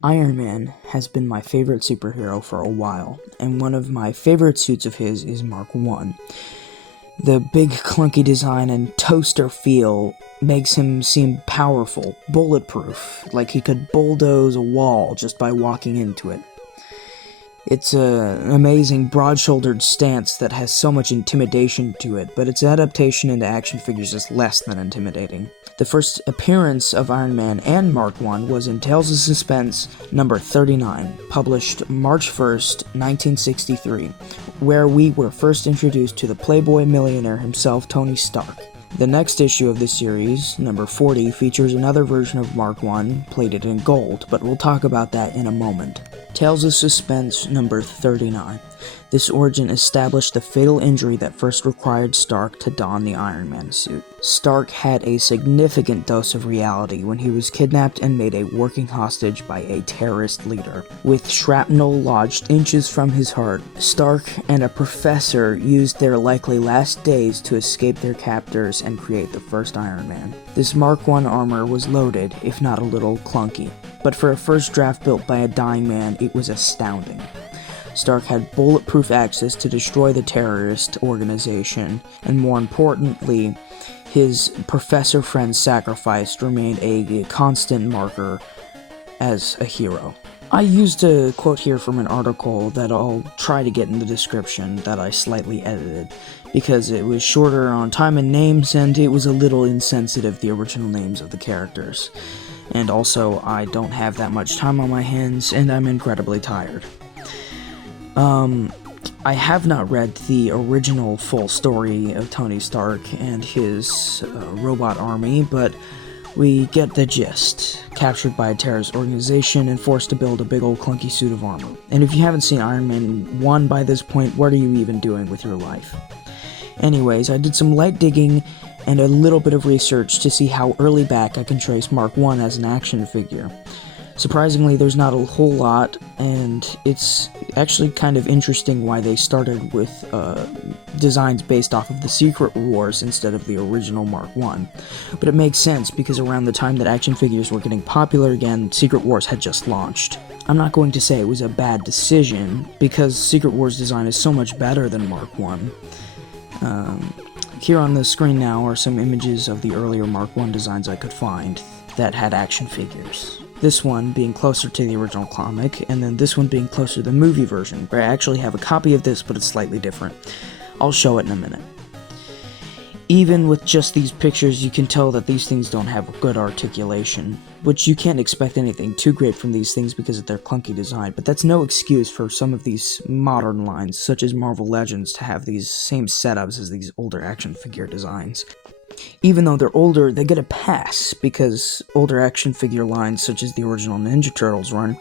Iron Man has been my favorite superhero for a while, and one of my favorite suits of his is Mark 1. The big clunky design and toaster feel makes him seem powerful, bulletproof, like he could bulldoze a wall just by walking into it. It's an amazing broad-shouldered stance that has so much intimidation to it, but its adaptation into action figures is less than intimidating. The first appearance of Iron Man and Mark 1 was in Tales of Suspense number 39, published March 1st, 1963, where we were first introduced to the playboy millionaire himself, Tony Stark. The next issue of the series, number 40, features another version of Mark 1, plated in gold, but we'll talk about that in a moment. Tales of Suspense number 39. This origin established the fatal injury that first required Stark to don the Iron Man suit. Stark had a significant dose of reality when he was kidnapped and made a working hostage by a terrorist leader. With shrapnel lodged inches from his heart, Stark and a professor used their likely last days to escape their captors and create the first Iron Man. This Mark 1 armor was loaded, if not a little clunky, but for a first draft built by a dying man, it was astounding. Stark had bulletproof access to destroy the terrorist organization, and more importantly, his professor friend's sacrifice remained a constant marker as a hero. I used a quote here from an article that I'll try to get in the description that I slightly edited, because it was shorter on time and names, and it was a little insensitive, the original names of the characters. And also, I don't have that much time on my hands, and I'm incredibly tired. I have not read the original full story of Tony Stark and his robot army, but we get the gist. Captured by a terrorist organization and forced to build a big old clunky suit of armor. And if you haven't seen Iron Man 1 by this point, what are you even doing with your life? Anyways, I did some light digging and a little bit of research to see how early back I can trace Mark 1 as an action figure. Surprisingly, there's not a whole lot, and it's actually kind of interesting why they started with designs based off of the Secret Wars instead of the original Mark 1. But it makes sense, because around the time that action figures were getting popular again, Secret Wars had just launched. I'm not going to say it was a bad decision, because Secret Wars design is so much better than Mark 1. Here on the screen now are some images of the earlier Mark 1 designs I could find that had action figures. This one being closer to the original comic, and then this one being closer to the movie version, where I actually have a copy of this, but it's slightly different. I'll show it in a minute. Even with just these pictures, you can tell that these things don't have good articulation, which you can't expect anything too great from these things because of their clunky design, but that's no excuse for some of these modern lines, such as Marvel Legends, to have these same setups as these older action figure designs. Even though they're older, they get a pass, because older action figure lines, such as the original Ninja Turtles run,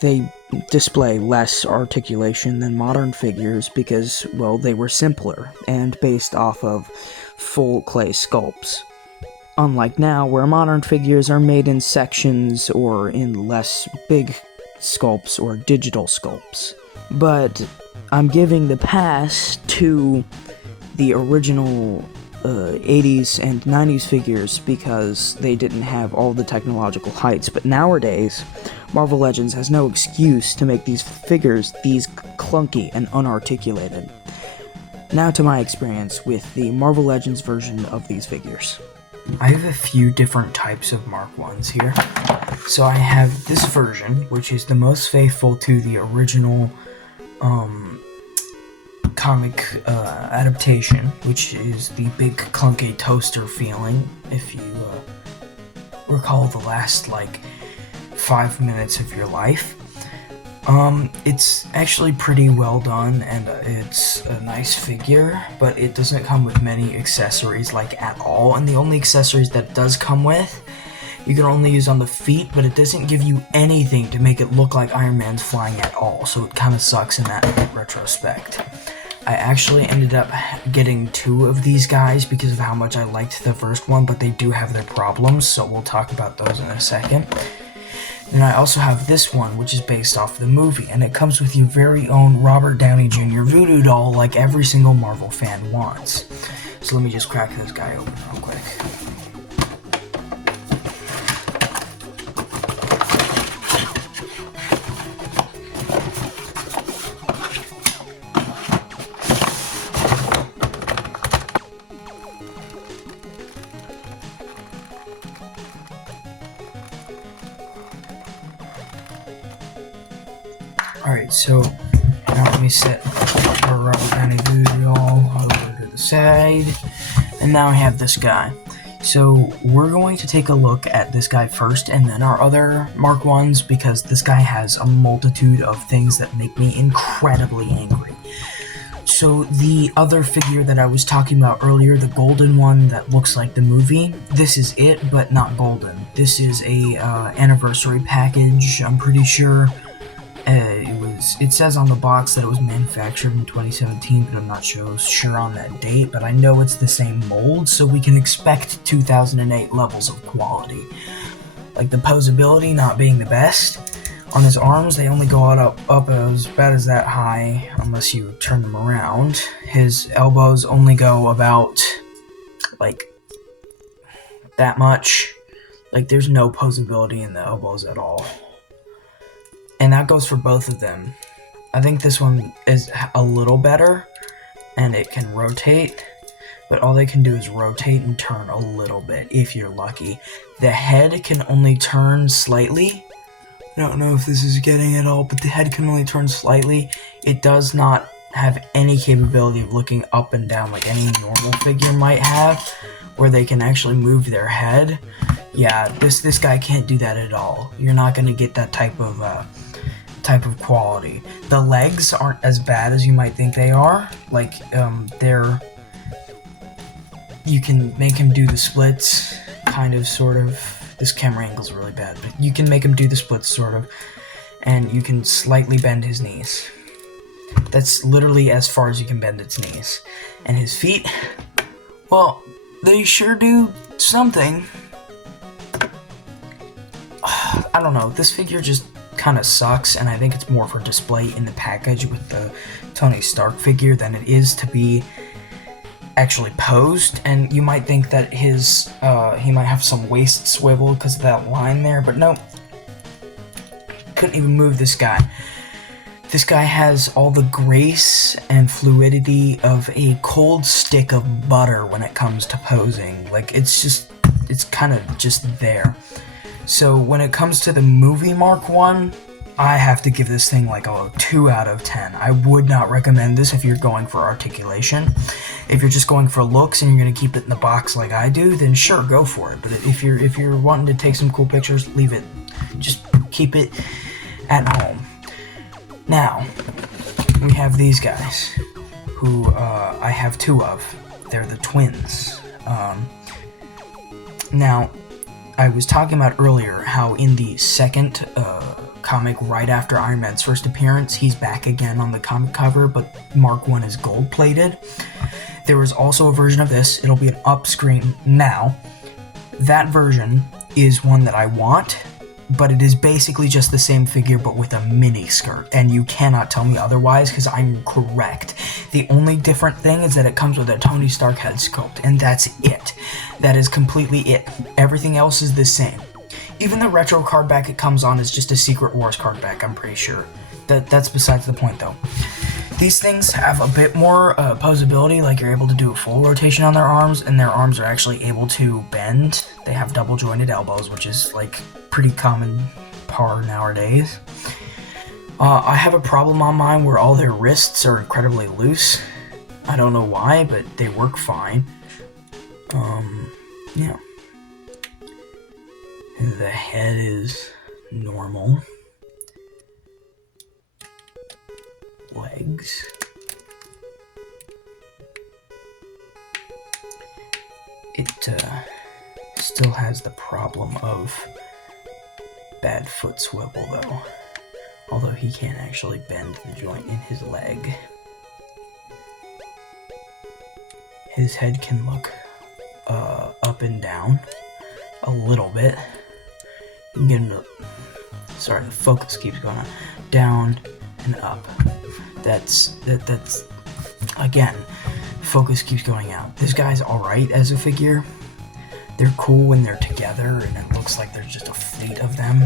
they display less articulation than modern figures because, well, they were simpler and based off of full clay sculpts. Unlike now, where modern figures are made in sections or in less big sculpts or digital sculpts. But I'm giving the pass to the original 80s and 90s figures because they didn't have all the technological heights, but nowadays, Marvel Legends has no excuse to make these figures these clunky and unarticulated. Now to my experience with the Marvel Legends version of these figures. I have a few different types of Mark 1s here. So I have this version, which is the most faithful to the original comic adaptation, which is the big clunky toaster feeling, if you recall the last 5 minutes of your life. It's actually pretty well done, and it's a nice figure, but it doesn't come with many accessories at all, and the only accessories that it does come with you can only use on the feet, but it doesn't give you anything to make it look like Iron Man's flying at all, so it kind of sucks in that retrospect. I actually ended up getting 2 of these guys because of how much I liked the first one, but they do have their problems, so we'll talk about those in a second. And I also have this one, which is based off the movie, and it comes with your very own Robert Downey Jr. voodoo doll like every single Marvel fan wants. So let me just crack this guy open real quick. Alright, so now let me set our rubber banding voodoo over to the side. And now I have this guy. So we're going to take a look at this guy first and then our other Mark 1s, because this guy has a multitude of things that make me incredibly angry. So the other figure that I was talking about earlier, the golden one that looks like the movie, this is it, but not golden. This is a anniversary package, I'm pretty sure. It says on the box that it was manufactured in 2017, but I'm not sure on that date, but I know it's the same mold, so we can expect 2008 levels of quality. Like the posability not being the best. On his arms, they only go up as about as that high, unless you turn them around. His elbows only go about, like, that much. Like, there's no posability in the elbows at all. And that goes for both of them. I think this one is a little better, and it can rotate, but all they can do is rotate and turn a little bit, if you're lucky. The head can only turn slightly. I don't know if this is getting it all, but the head can only turn slightly. It does not have any capability of looking up and down like any normal figure might have, where they can actually move their head. Yeah, this guy can't do that at all. You're not going to get that type of quality. The legs aren't as bad as you might think they are. Like, you can make him do the splits, kind of, sort of. This camera angle is really bad, but you can make him do the splits, sort of, and you can slightly bend his knees. That's literally as far as you can bend its knees. And his feet, well, they sure do something. I don't know, this figure just kind of sucks, and I think it's more for display in the package with the Tony Stark figure than it is to be actually posed. And you might think that his he might have some waist swivel because of that line there, but no, couldn't even move this guy. This guy has all the grace and fluidity of a cold stick of butter when it comes to posing. Like, it's kind of just there. So when it comes to the movie Mark 1, I have to give this thing like a 2 out of 10. I would not recommend this if you're going for articulation. If you're just going for looks and you're going to keep it in the box like I do, then sure, go for it. But if you're wanting to take some cool pictures, leave it. Just keep it at home. Now, we have these guys, who I have 2 of. They're the twins. Now, I was talking about earlier how in the second comic right after Iron Man's first appearance, he's back again on the comic cover, but Mark 1 is gold-plated. There is also a version of this. It'll be an up-screen now. That version is one that I want, but it is basically just the same figure but with a mini skirt, and you cannot tell me otherwise because I'm correct. The only different thing is that it comes with a Tony Stark head sculpt, and that's it. That is completely it. Everything else is the same. Even the retro card back it comes on is just a Secret Wars card back, I'm pretty sure. That's besides the point, though. These things have a bit more posability, like you're able to do a full rotation on their arms, and their arms are actually able to bend. They have double jointed elbows, which is like pretty common par nowadays. I have a problem on mine where all their wrists are incredibly loose. I don't know why, but they work fine. Yeah. The head is normal. Legs. It still has the problem of bad foot swivel, though. Although he can't actually bend the joint in his leg. His head can look up and down a little bit. You can get sorry, the focus keeps going on. Down and up. That's again, focus keeps going out. This guy's alright as a figure. They're cool when they're together and it looks like there's just a fleet of them.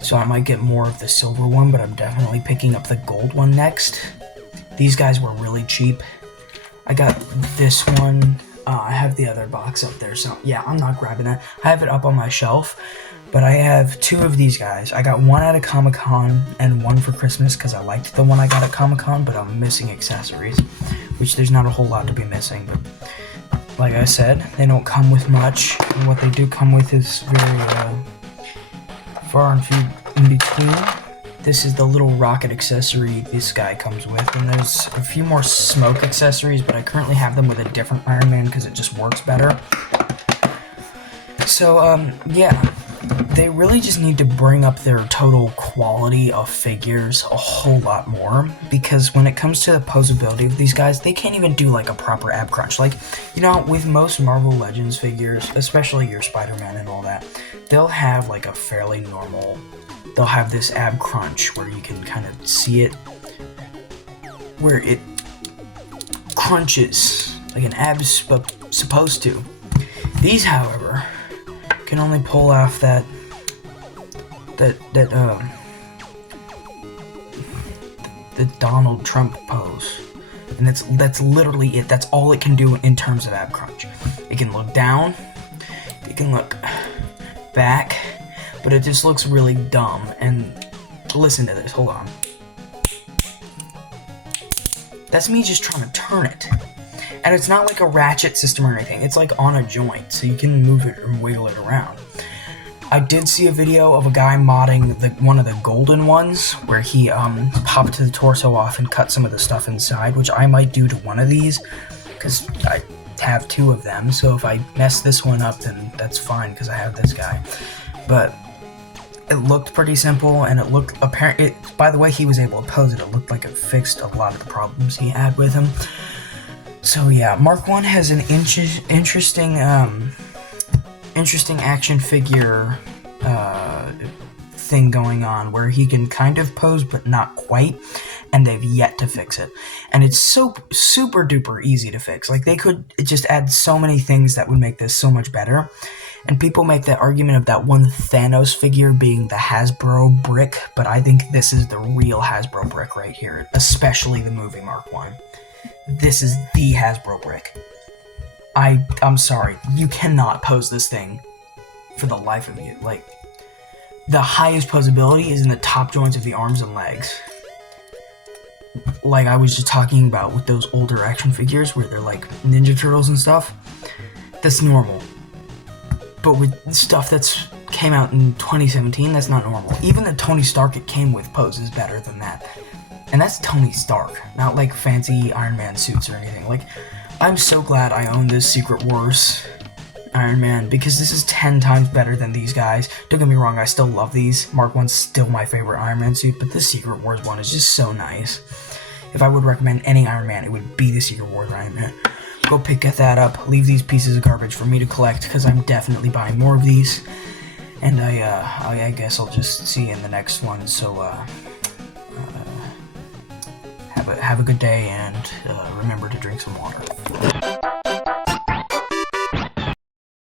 So I might get more of the silver one, but I'm definitely picking up the gold one next. These guys were really cheap. I got this one I have the other box up there, so yeah, I'm not grabbing that. I have it up on my shelf, but I have 2 of these guys. I got one at a Comic-Con and one for Christmas because I liked the one I got at Comic-Con, but I'm missing accessories, which there's not a whole lot to be missing, but like I said, they don't come with much, and what they do come with is very far and few in between. This is the little rocket accessory this guy comes with, and there's a few more smoke accessories, but I currently have them with a different Iron Man because it just works better. So, yeah, they really just need to bring up their total quality of figures a whole lot more, because when it comes to the posability of these guys, they can't even do like a proper ab crunch. Like, you know, with most Marvel Legends figures, especially your Spider-Man and all that, they'll have like a fairly normal, they'll have this ab crunch where you can kind of see it, where it crunches like an ab's supposed to. These, however, can only pull off the Donald Trump pose, and that's literally it. That's all it can do in terms of ab crunch. It can look down, it can look back, but it just looks really dumb. And listen to this, hold on. That's me just trying to turn it. And it's not like a ratchet system or anything, it's like on a joint, so you can move it or wiggle it around. I did see a video of a guy modding one of the golden ones, where he popped the torso off and cut some of the stuff inside, which I might do to one of these, because I have 2 of them, so if I mess this one up, then that's fine, because I have this guy. But it looked pretty simple, and it looked apparent. By the way he was able to pose it, it looked like it fixed a lot of the problems he had with him. So yeah, Mark 1 has an interesting action figure thing going on, where he can kind of pose but not quite, and they've yet to fix it. And it's so super duper easy to fix. Like, they could just add so many things that would make this so much better. And people make that argument of that one Thanos figure being the Hasbro brick, but I think this is the real Hasbro brick right here, especially the movie Mark 1. This is the Hasbro brick. I'm sorry, you cannot pose this thing for the life of you. Like, the highest posability is in the top joints of the arms and legs. Like I was just talking about with those older action figures where they're like Ninja Turtles and stuff. That's normal. But with stuff that's came out in 2017, that's not normal. Even the Tony Stark it came with pose is better than that. And that's Tony Stark, not like fancy Iron Man suits or anything. Like, I'm so glad I own this Secret Wars Iron Man, because this is 10 times better than these guys. Don't get me wrong, I still love these. Mark 1's still my favorite Iron Man suit, but this Secret Wars one is just so nice. If I would recommend any Iron Man, it would be the Secret Wars Iron Man. Go pick that up, leave these pieces of garbage for me to collect, because I'm definitely buying more of these. And I guess I'll just see you in the next one, so have a good day, and remember to drink some water.